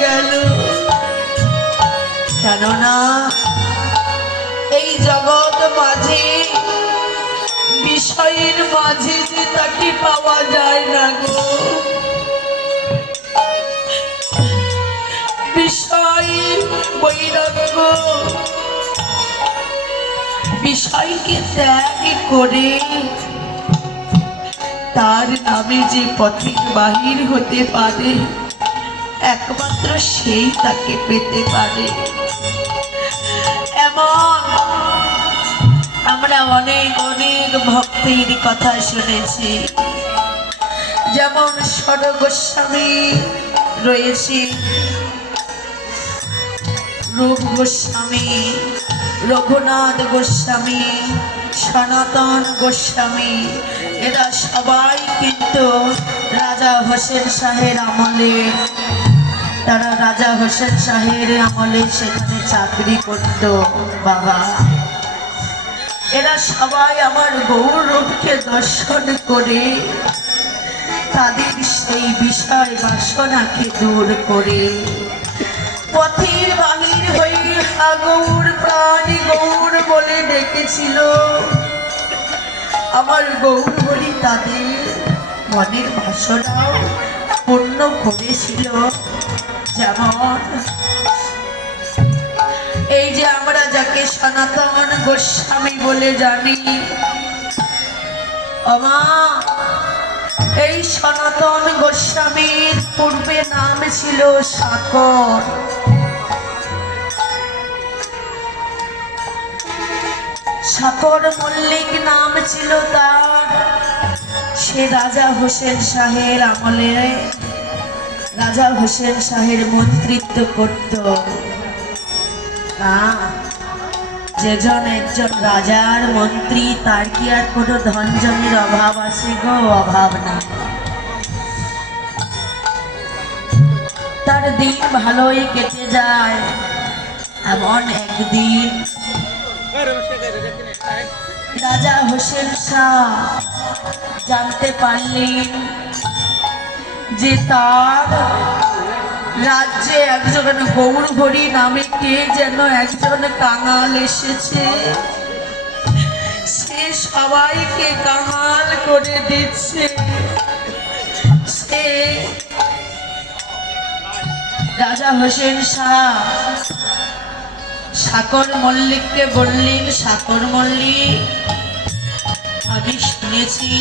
গেল। কেননা এই জগৎ মাঝে বিষয়ের মাঝে যে তাকে পাওয়া যায় না গো। বিষয় বৈরাগ্য, বিষয়কে ত্যাগ করে তার নামে যে পথিক বাহির হতে পারে একমাত্র সেই তাকে পেতে পারে। এমন আমরা অনেক অনেক ভক্তের কথা শুনেছি, যেমন সর গোস্বামী রয়েছে, রূপ গোস্বামী, রঘুনাথ গোস্বামী, সনাতন গোস্বামী, এরা সবাই কিন্তু রাজা হোসেন শাহের আমলে, তারা রাজা হোসেন শাহের আমলে সেখানে চাকরি করত বাবা। এরা সবাই আমার গৌর রূপকে দর্শন করে তাদের সেই বিষয় বাসনাকে দূর করে পথের বাহির হয়ে গৌর প্রাণী গৌর বলে ডেকেছিল। আমার গৌর হরি তাদের মনের বাসনাও পূর্ণ করেছিল। যেমন এই যে আমরা যাকে সনাতন গোস্বামী বলে জানি, আমা এই সনাতন গোস্বামীর পূর্বে নাম ছিল সাকর। সাকর মল্লিক নাম ছিল তার। সে রাজা হোসেন শাহের আমলে রাজা হোসেন শাহের মন্ত্রিত্ব করত। যেজন একজন রাজার মন্ত্রী তার কি আর কোনো ধন জমির অভাব আছে গো? অভাব না। তার দিন ভালোই কেটে যায়। এমন একদিন রাজা হোসেন শাহ জানতে পারলেন যে তার রাজ্যে একজন গৌর হরি নামে কে যেন একজন কাঙাল এসেছে। সে সবাইকে কাঙাল করে দিচ্ছে। সে রাজা হোসেন শাহ সাকর মল্লিককে বললেন, সাকর মল্লিক, আমি শুনেছি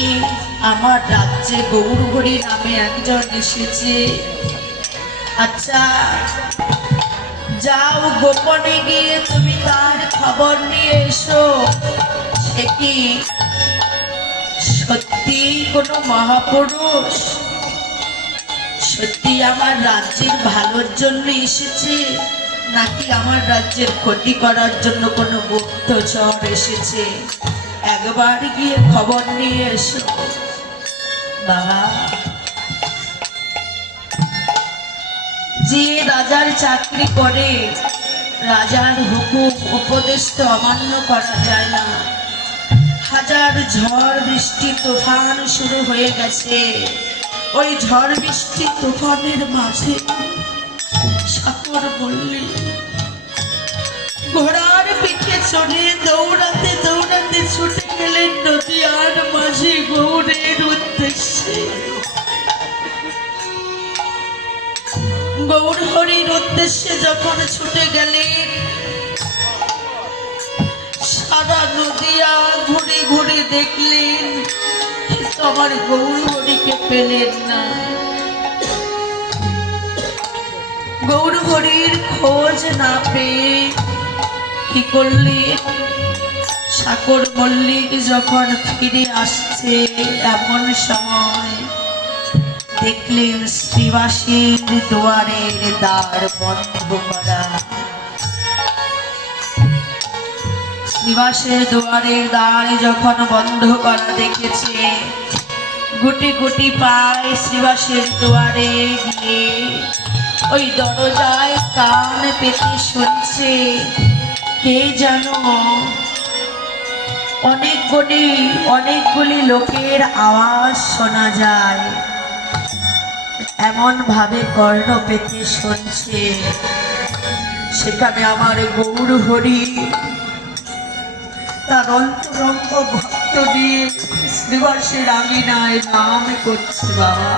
আমার রাজ্যে গৌর হরি নামে একজন এসেছে। আচ্ছা যাও, গোপনে গিয়ে তুমি তার খবর নিয়ে এসো। সে কি সত্যি কোনো মহাপুরুষ, সত্যি আমার রাজ্যের ভালোর জন্য এসেছে, নাকি আমার রাজ্যের ক্ষতি করার জন্য কোনো গুপ্তচর এসেছে? একবার গিয়ে খবর নিয়ে এসো। বাবা, যে রাজার চাকরি করে রাজার হুকুম উপদেশ তো অমান্য করা যায় না। হাজার ঝড় বৃষ্টি তুফান শুরু হয়ে গেছে। ওই ঝড় বৃষ্টি তুফানের মাঝে সাকর মল্লিক ঘোড়ার পিঠে চড়ে দৌড়াতে দৌড়াতে ছুটে গেলেন নদীয়ার মাঝে গৌরের উদ্দেশ্যে। গৌর হরির উদ্দেশ্যে যখন ছুটে গেলেন, সারা নদীয়া ঘুরে ঘুরে দেখলেন, কিন্তু আমার গৌর হরিকে পেলেন না। গৌর হরির খোঁজ না পেয়ে কি করলেন, সাকর মল্লিক যখন ফিরে আসছে এমন সময় দেখলেন শ্রীবাসের দুয়ারের দ্বার বন্ধ করা। শ্রীবাসের দুয়ারের দ্বার যখন বন্ধ করা দেখেছে, গুটি গুটি পায় শ্রীবাসের দুয়ারে গিয়ে ওই দরজায় কান পেতে শুনছে কে যেন অনেকগুলি লোকের আওয়াজ শোনা যায়। এমন ভাবে কর্ণ পেতে শুনছে, সেখানে আমার গৌর হরি তার অন্তরঙ্গ ভক্ত নিয়ে শ্রীবাসের আঙিনায় নাম করছে। বাবা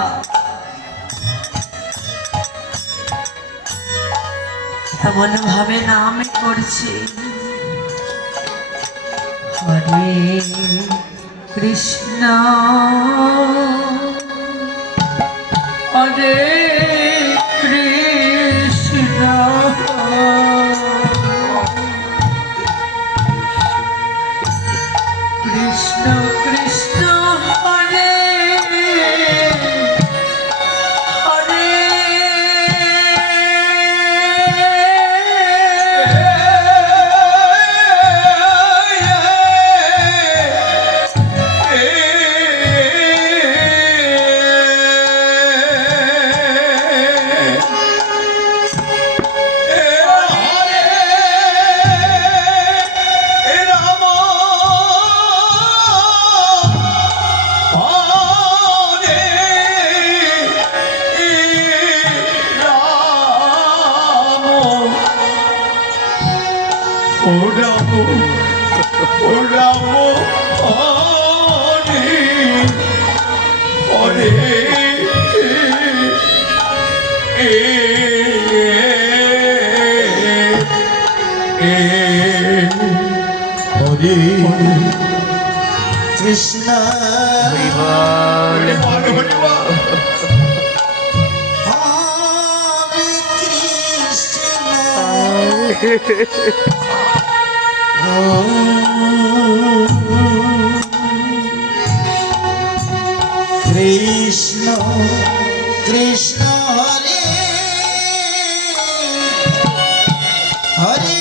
এমন ভাবে নাম করছে, হরে কৃষ্ণ হরে কৃষ্ণ কৃষ্ণ কৃষ্ণ হরে হরে কৃষ্ণ হরে কৃষ্ণ কৃষ্ণ হরে হরে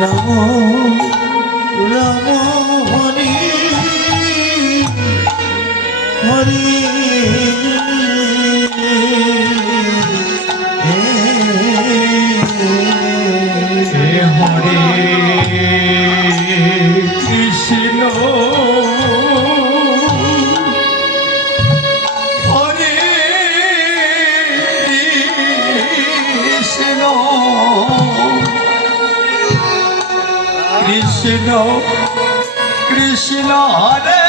রাম রাম হরি হরি হরে কৃষ্ণ হরে কৃষ্ণ কৃষ্ণ কৃষ্ণ হরে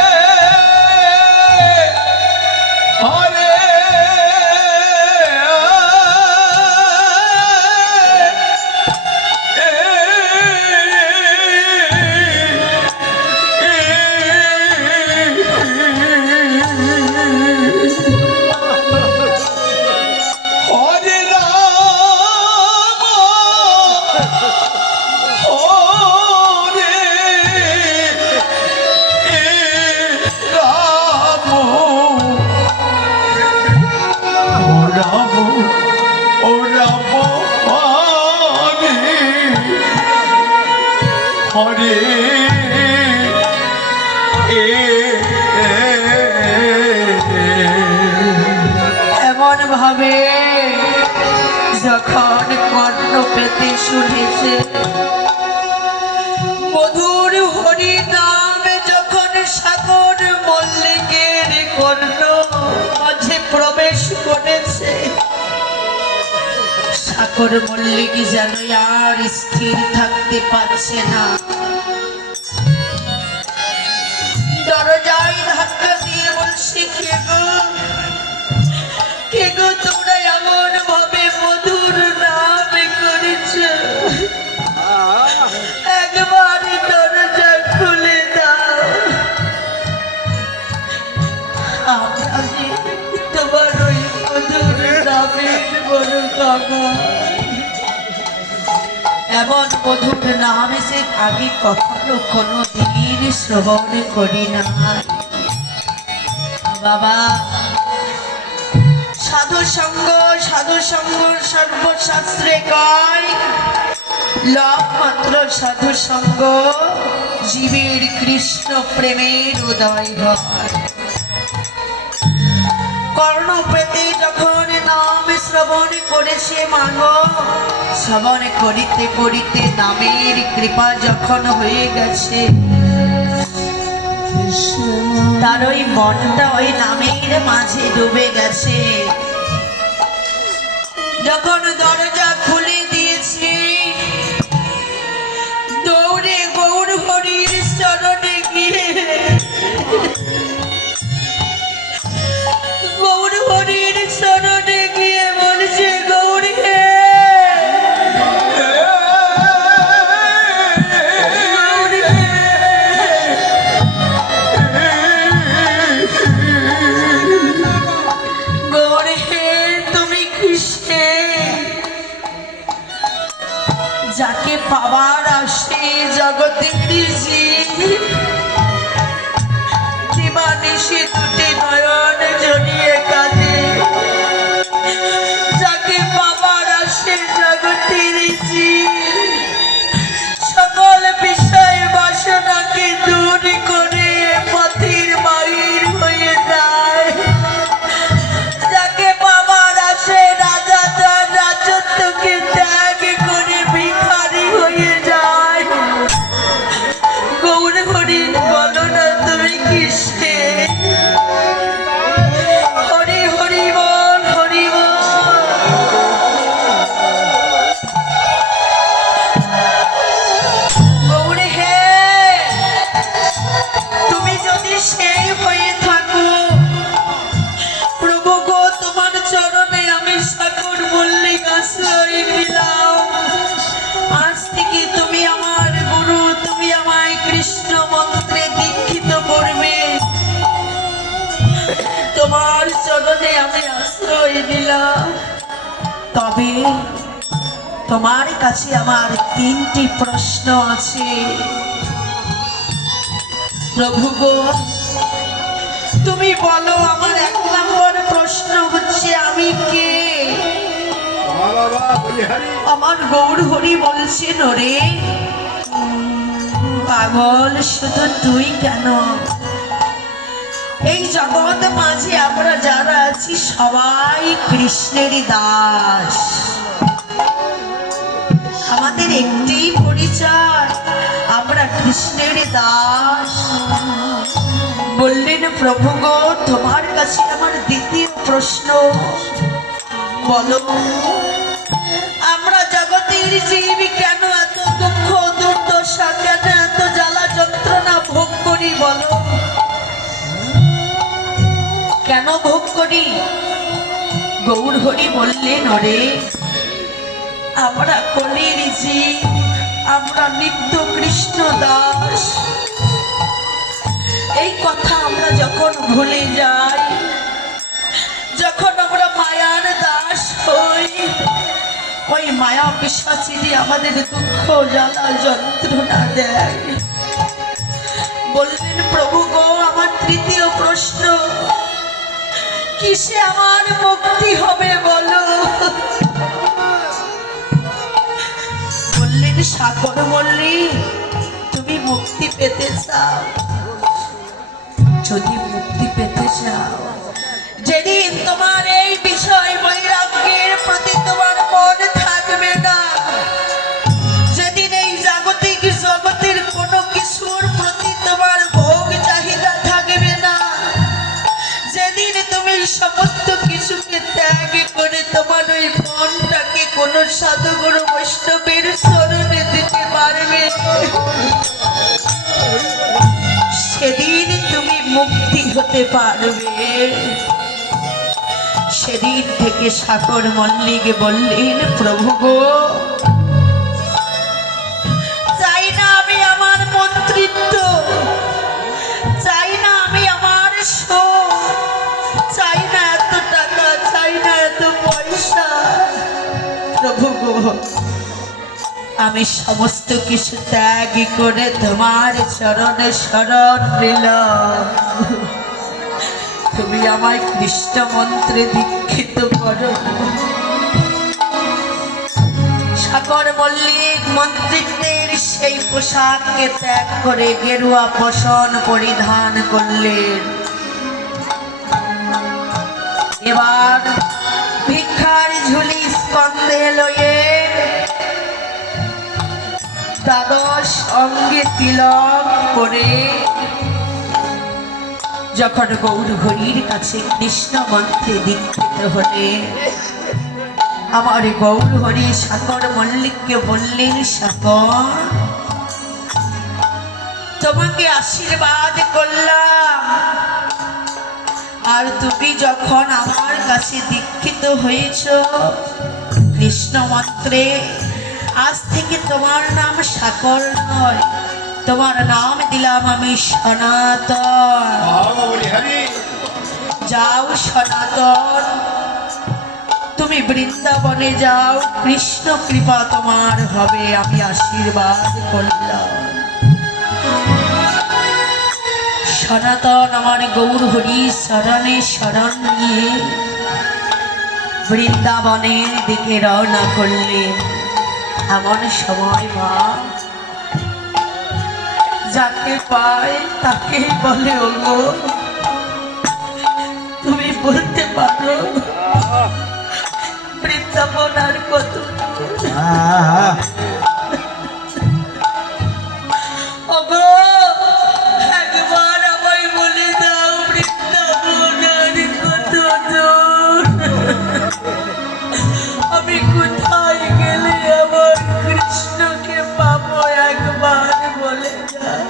হরে হরে এমন ভাবে যখন কর্ণ পেতে শুনেছে, মধুর হরি নামে যখন সাগর মল্লিকের কর্ণ মাঝে প্রবেশ করেছে, সাগর মল্লিক যেন আর স্থির থাকতে পারছে না, দরজায় ধাক্কা দিয়ে বলছে, কে গো তোমরা এমন ভাবে মধুর নাম করেছ, একবার দরজা খুলে দাও, আমরা যে তোমার ওই মধুর নামের বড় কাকা। এমন মধুর নাম সে আগে কখনো কোনো দিন শ্রবণ করি না বাবা। সাধু সঙ্গ সর্বশাস্ত্রে কয়, লভ মাত্র সাধু সঙ্গ জীবের কৃষ্ণ প্রেমের উদয় হয়। কর্ণ পেতে যখন নাম শ্রবণ করেছে মানব, শ্রবণ করিতে করিতে নামের কৃপা যখন হয়ে গেছে, তার ওই মনটা ওই নামের মাঝে ডুবে গেছে। যখন দরজা খুলে দিয়েছে, দৌড়ে গৌর হরির চরণে গিয়ে গৌর হরির চরণে গিয়ে বলছে, গৌরী হে, গৌরী হে, গৌরী হে, তুমি কৃষ্ণে যাকে পাওয়ার আসে জগতের জীব, দিবানিশি দুটি নয়ন জড়িয়ে কাঁদে, যাকে পাওয়ার আসে জগতের জীব, সকল বিষয় বাসনাকে দূর করে পথের বাহির হয়ে যায়, যাকে পাওয়ার আসে রাজা তার রাজত্বকে ত্যাগ করে ভিখারি হয়ে যায়। গৌর হরি বলো না তুমি কিসে? হরি হরি বল, হরি বল। গৌর হে, তুমি যদি সেই হয়ে থাকো, প্রভু গো তোমার চরণে আমি সাগর মল্লিক আশ্রয় নিলাম। আজ থেকে তুমি আমার গুরু, তুমি আমায় কৃষ্ণ মন্ত্রে দীক্ষিত করবে, তোমার চরণে আমি আশ্রয় দিলাম। তবে তোমার কাছে আমার 3টি প্রশ্ন আছে। প্রভু গো, তুমি বলো, আমার 1 নম্বর প্রশ্ন হচ্ছে, আমি কে? আমার গৌর হরি বলছেন, ওরে পাগল, শুধু তুই কেন, এই জগৎ মাঝে আমরা যারা আছি সবাই কৃষ্ণেরই দাস। আমাদের একটি পরিচয়, আমরা কৃষ্ণেরই দাস। বললেন, প্রভু গো, তোমার কাছে আমার 2য় প্রশ্ন, বলো, আমরা জগতের জীব কেন এত দুঃখ দুর্দশা, কেন এত জ্বালা যন্ত্রণা ভোগ করি বলো? কেন ভোগ করি? গৌর হরি বললেন, ওরে আমরা কলির জীব, আমরা নিত্য কৃষ্ণ দাস। এই কথা আমরা যখন ভুলে যাই, যখন আমরা মায়ার দাস হই, ওই মায়া পিশাচিনী আমাদের দুঃখ জ্বালা যন্ত্রণা দেয়। বললেন, প্রভু গো, আমার 3য় প্রশ্ন, কিসে আমার মুক্তি হবে বলো? বললেন, সাগর মল্লিক, তুমি মুক্তি পেতে চাও? যদি মুক্তি পেতে চাও, যেদিন তোমার এই বিষয় বৈরাগ্যের প্রতি তোমার মন থাকবে না, যেদিন এই জাগতিক জগতের কোনো কিছুর প্রতি তোমার ভোগ চাহিদা থাকবে না, যেদিন তুমি সমস্ত কিছুকে ত্যাগ করে তোমার ওই মনটাকে কোনো সাধুগুরু বৈষ্ণবের শরণে দিতে পারবে, সেদিন তুমি মুক্তি হতে পারবে। সেদিন থেকে সাগর মল্লিক বললেন, প্রভু গো, চাই না আমি আমার মন্ত্রিত্ব, চাই না আমি আমার সুখ, চাই না এত টাকা, চাই না এত পয়সা। প্রভু গো, আমি সমস্ত কিছু ত্যাগ করে তোমার চরণে শরণ নিলাম। তুমি আমায় কৃষ্ণ মন্ত্রে দীক্ষিত করো। সাগর মল্লিক মন্ত্রিত্বের সেই পোশাককে ত্যাগ করে গেরুয়া বসন পরিধান করলেন। এবার ভিক্ষার ঝুলি স্কন্ধে লয়ে দ্বাদশ অঙ্গে তিলক করে যখন গৌর হরির কাছে কৃষ্ণ মন্ত্রে দীক্ষিত হলে, আমার গৌর হরি সাগর মল্লিককে বললেন, সাগর তোমাকে আশীর্বাদ করলাম, আর তুমি যখন আমার কাছে দীক্ষিত হয়েছ কৃষ্ণ মন্ত্রে, আজ থেকে তোমার নাম সাগর নয়, তোমার নাম দিলাম আমি সনাতন। যাও সনাতন, তুমি বৃন্দাবনে যাও, কৃষ্ণ কৃপা তোমার হবে, আমি আশীর্বাদ করলাম। সনাতন আমার গৌর হরি শরণে শরণ নিয়ে বৃন্দাবনের দিকে রওনা করলেন। এমন সময় মা যাকে পায় তাকেই বলে, ওগো তুমি বলতে পারো বৃন্দাবন আর কত? ওগো একবার আমায় বলে দাও বৃন্দাবন আর কত দূর? আমি কোথায় গেলে আমার কৃষ্ণকে পাবো, একবার বলে দাও।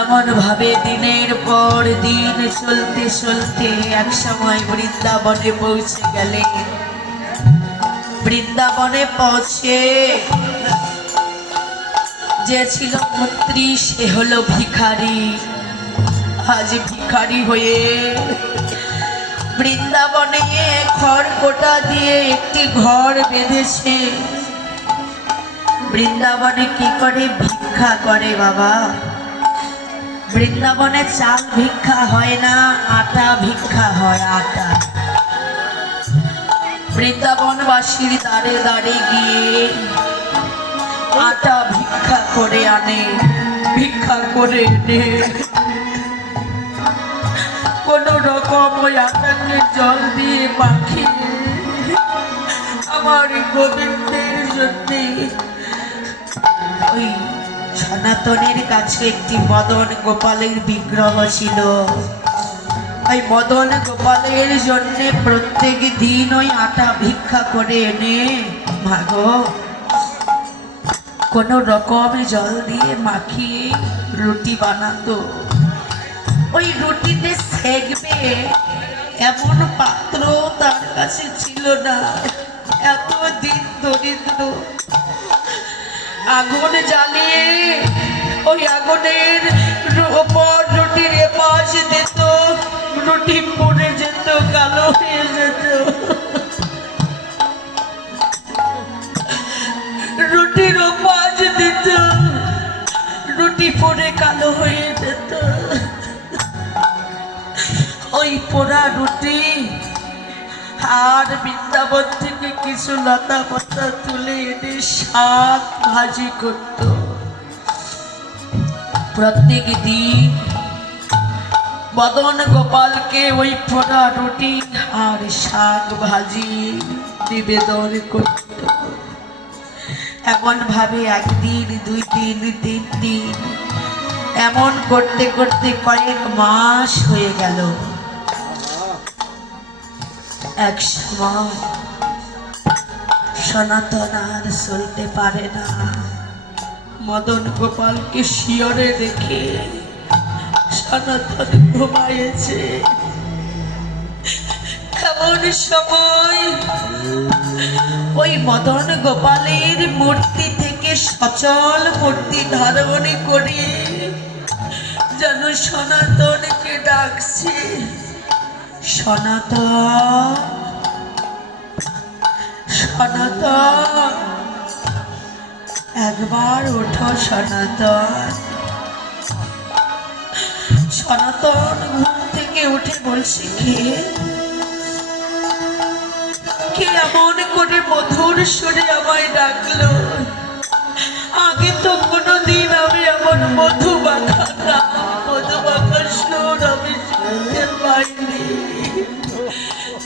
এমন ভাবে দিনের পর দিন চলতে চলতে এক সময় বৃন্দাবনে পৌঁছে গেলে। বৃন্দাবনে পৌঁছে যে ছিল মন্ত্রী সে হলো ভিখারি। আজ ভিখারি হয়ে বৃন্দাবনে খড়কোটা দিয়ে একটি ঘর বেঁধেছে। বৃন্দাবনে কি করে ভিক্ষা করে বাবা? বৃন্দাবনে চাল ভিক্ষা হয় না, আটা ভিক্ষা হয়, আটা। বৃন্দাবনবাসীর দ্বারে দ্বারে গিয়ে আটা ভিক্ষা করে আনে, ভিক্ষা করে এনে কোন রকম ওই আটাকে জল দিয়ে মাখিয়ে আমার গোবিন্দের জন্য ওই সনাতনের কাছে একটি মদন গোপালের বিগ্রহ ছিল। ওই মদন গোপালের জন্য প্রত্যেক দিন ওই আটা ভিক্ষা করে এনে মাগো কোন রকম জল দিয়ে মাখিয়ে রুটি বানাতো। ওই রুটিতে সেঁকবে এমন পাত্র তার কাছে ছিল না। এত দিন দরিদ্র, আগুন জ্বালিয়ে ওই আগুনের উপর রুটির এপাশ দিত, রুটি পড়ে যেত, কালো হয়ে যেত। রুটির ওপাশ দিত, রুটি পড়ে কালো হয়ে যেত। ওই পোড়া রুটি আর বৃন্দাবন থেকে কিছু লতা পাতা তুলে এনে শাক ভাজি করত। প্রত্যেক দিন মদন গোপালকে ওই পোড়া রুটি আর শাক ভাজি নিবেদন করত। এমন ভাবে একদিন, দুই দিন, তিন দিন, এমন করতে করতে কয়েক মাস হয়ে গেল। এক সময় সনাতন আর চলতে পারে না, মদন গোপালকে শিয়রে রেখে সনাতন ঘুমাইছে। এমন সময় ওই মদন গোপালের মূর্তি থেকে সচল মূর্তি ধারণ করে যেন সনাতনকে ডাকছে, সনাতন। সনাতন, একবার ওঠো সনাতন। সনাতন ঘুম থেকে উঠে বলছে, কে এমন করে মধুর সুরে আমায় ডাকলো? আগে তো কোনোদিন আমি এমন মধু মাখা নাম, মধু মাখা সুর আমি শুনতে পাইনি।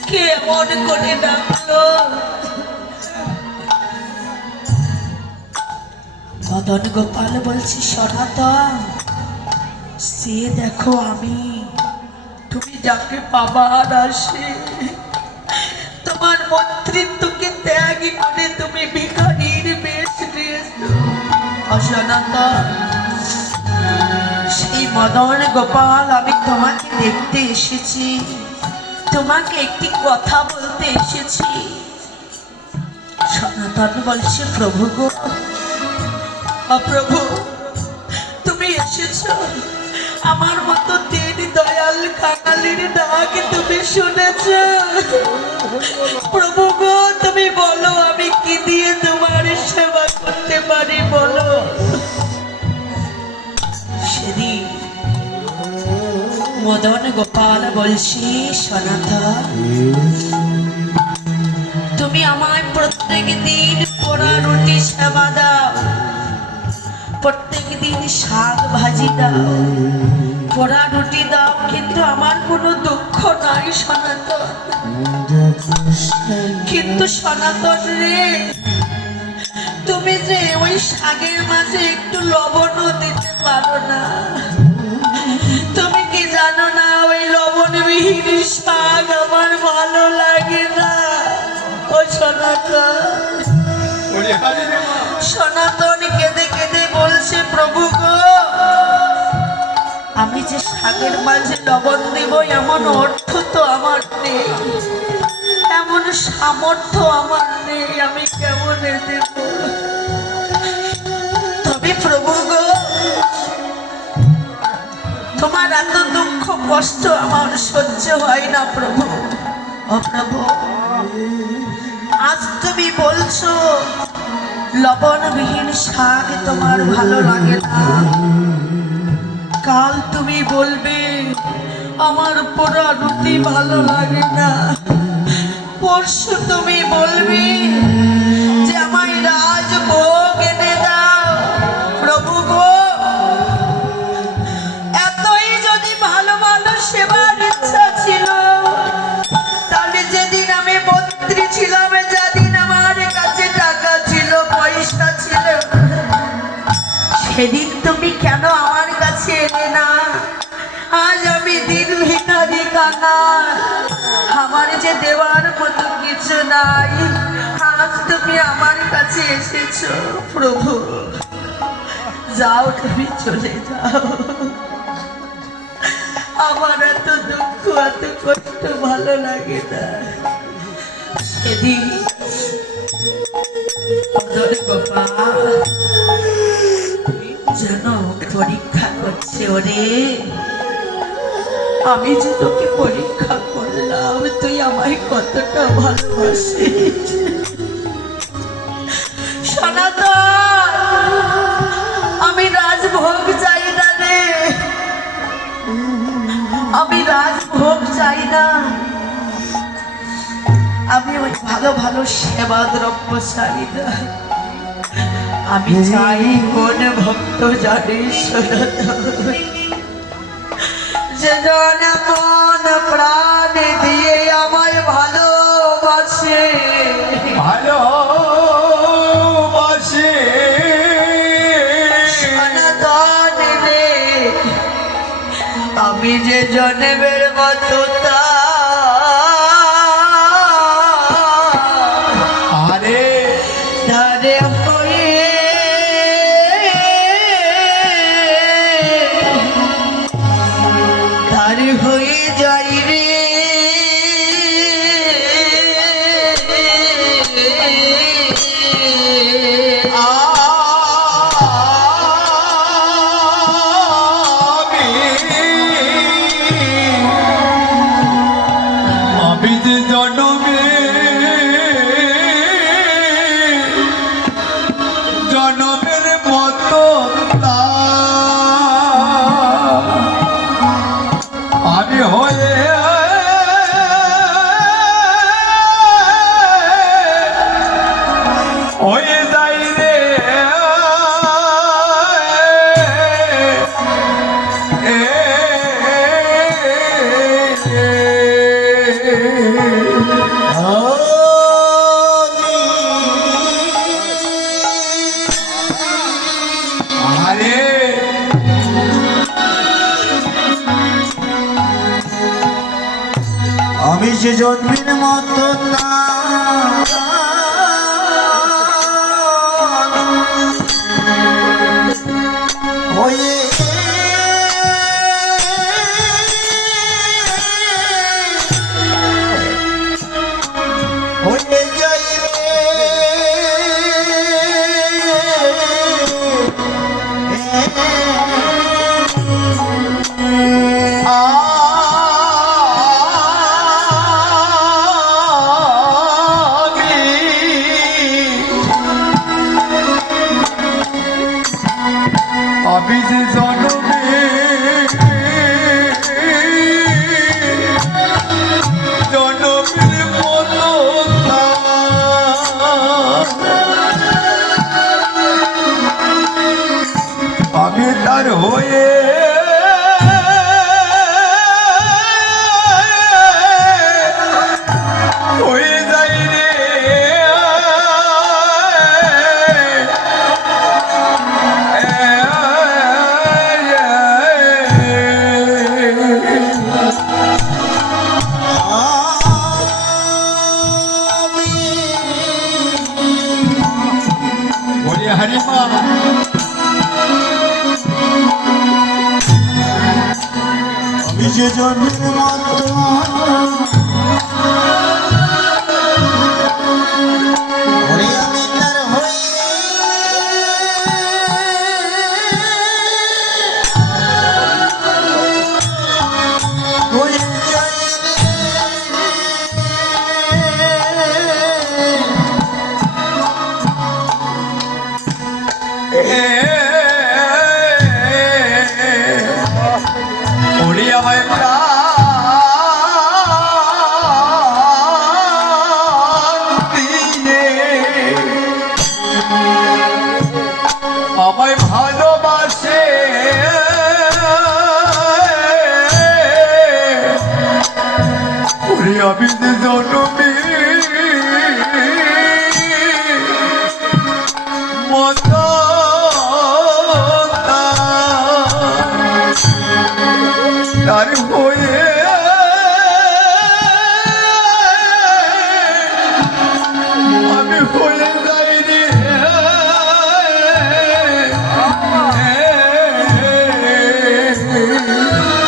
কে এমন করে ডাকলো? মদন গোপাল বলছি, সনাতন, সে দেখো আমি। তুমি যাকে পাবার আসে, তোমার মন্ত্রিত্বকে ত্যাগী করে তুমি ভিখারির বেশ নিয়েছো। অসনাতন, সেই মদন গোপাল আমি তোমাকে দেখতে এসেছি, তোমাকে একটি কথা বলতে এসেছি। সনাতন বলছে, প্রভু গো, প্রভু তুমি এসেছো, আমার মতো তিন দয়াল কাঙালির ডাক তুমি শুনেছ। প্রভু গো, তুমি বলো আমি কি দিয়ে তোমার সেবা করতে পারি, বলো। সেদিন মদন গোপাল বলছি, সনাতন, তুমি আমায় প্রত্যেক দিন পোড়া রুটি সেবা দাও, প্রত্যেক দিন শাক ভাজি দাও, পোড়া রুটি দাও, কিন্তু আমার কোনো দুঃখ নাই সনাতন। কিন্তু সনাতন রে, তুমি যে ওই শাকের মাঝে একটু লবণও দিতে পারো না। তুমি কি জানো না, ওই লবণবিহীন শাক আমার ভালো লাগে না। ও সনাতন, সনাতন কেঁদে কেঁদে বলছে, প্রভু গো, আমি যে শাকের মাঝে লবণ দেব এমন অর্থ তো আমার নেই, এমন সামর্থ্য আমার নেই, আমি কেমন দেব? তবে প্রভু গো, তোমার এত দুঃখ কষ্ট আমার সহ্য হয় না প্রভু। ও প্রভু, আজ তুমি বলছো লবণবিহীন শাক তোমার ভালো লাগে না, কাল তুমি বলবে আমার পোড়া রুটি ভালো লাগে না, পরশু তুমি বলবে যে আমায় রাজভোগ এনে দাও। প্রভু গো, এতই যদি ভালো ভালো সেবার ইচ্ছা ছিল, তাহলে যেদিন আমি মন্ত্রী ছিলাম, যেদিন আমার কাছে টাকা ছিল, পয়সা ছিল, সেদিন তুমি কেন আমার কাছে এলে না? আজ আমি দিন ভিখারি কাঙাল, আমার যে দেওয়ার মতো কিছু নাই, আজ তুমি আমার কাছে এসেছো। প্রভু যাও, তুমি চলে যাও, আমার এত দুঃখ এত কষ্ট ভালো লাগে না। সেদিন গোপাল যেন পরীক্ষা করছে, ওরে আমি যে তোকে পরীক্ষা করলাম, তুই আমায় কতটা ভালোবাসিস। সনাতন, আমি রাজভোগ চাই না রে, আমি রাজভোগ চাই না, আমি ওই ভালো ভালো সেবা দ্রব্য চাই না, আমি চাই কোন ভক্ত জানিস যে জন মন প্রাণ দিয়ে আমায় ভালোবাসে, ভালোবাসে। সনাতন রে, আমি যে জন্মের মতো আরে তারে হয়ে তার হয়ে যাই রে। আমি যে জন্মে যে জন্মের মতো হয়ে হয়ে যাইবে আমি যে জন্মে জন্মের মতো আমি তার হয়ে হয়ে যাই রে বলি হারিমা আমি যে জন্মের মতো ওরে আমি তার হয়ে যাই ওরে আমায় প্রাণ দিয়ে আমায় ভালোবাসে ওরে আমি যে জন্মে মতো তার হয়ে আমি হয়ে যাই রে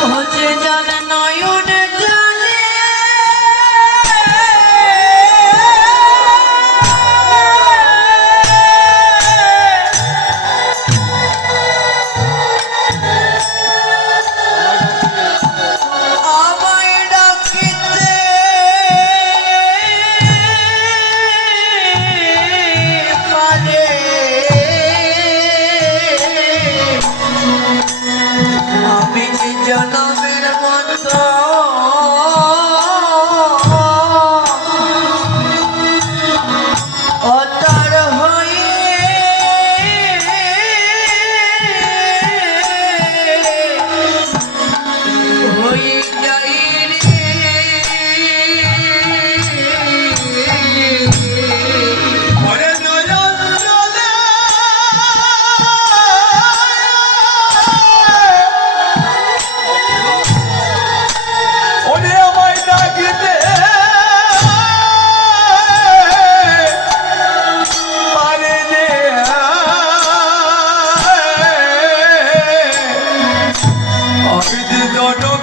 হচ্ছে জান নয়ন জানে আমায় ডাকিতে পারে আমি যে জনমের মতো অতার হয়ে হয়ে যাই রে ওরে নয়ন জলে ওরে আমায় ডাকিতে পারে রে আমি যে জন্ম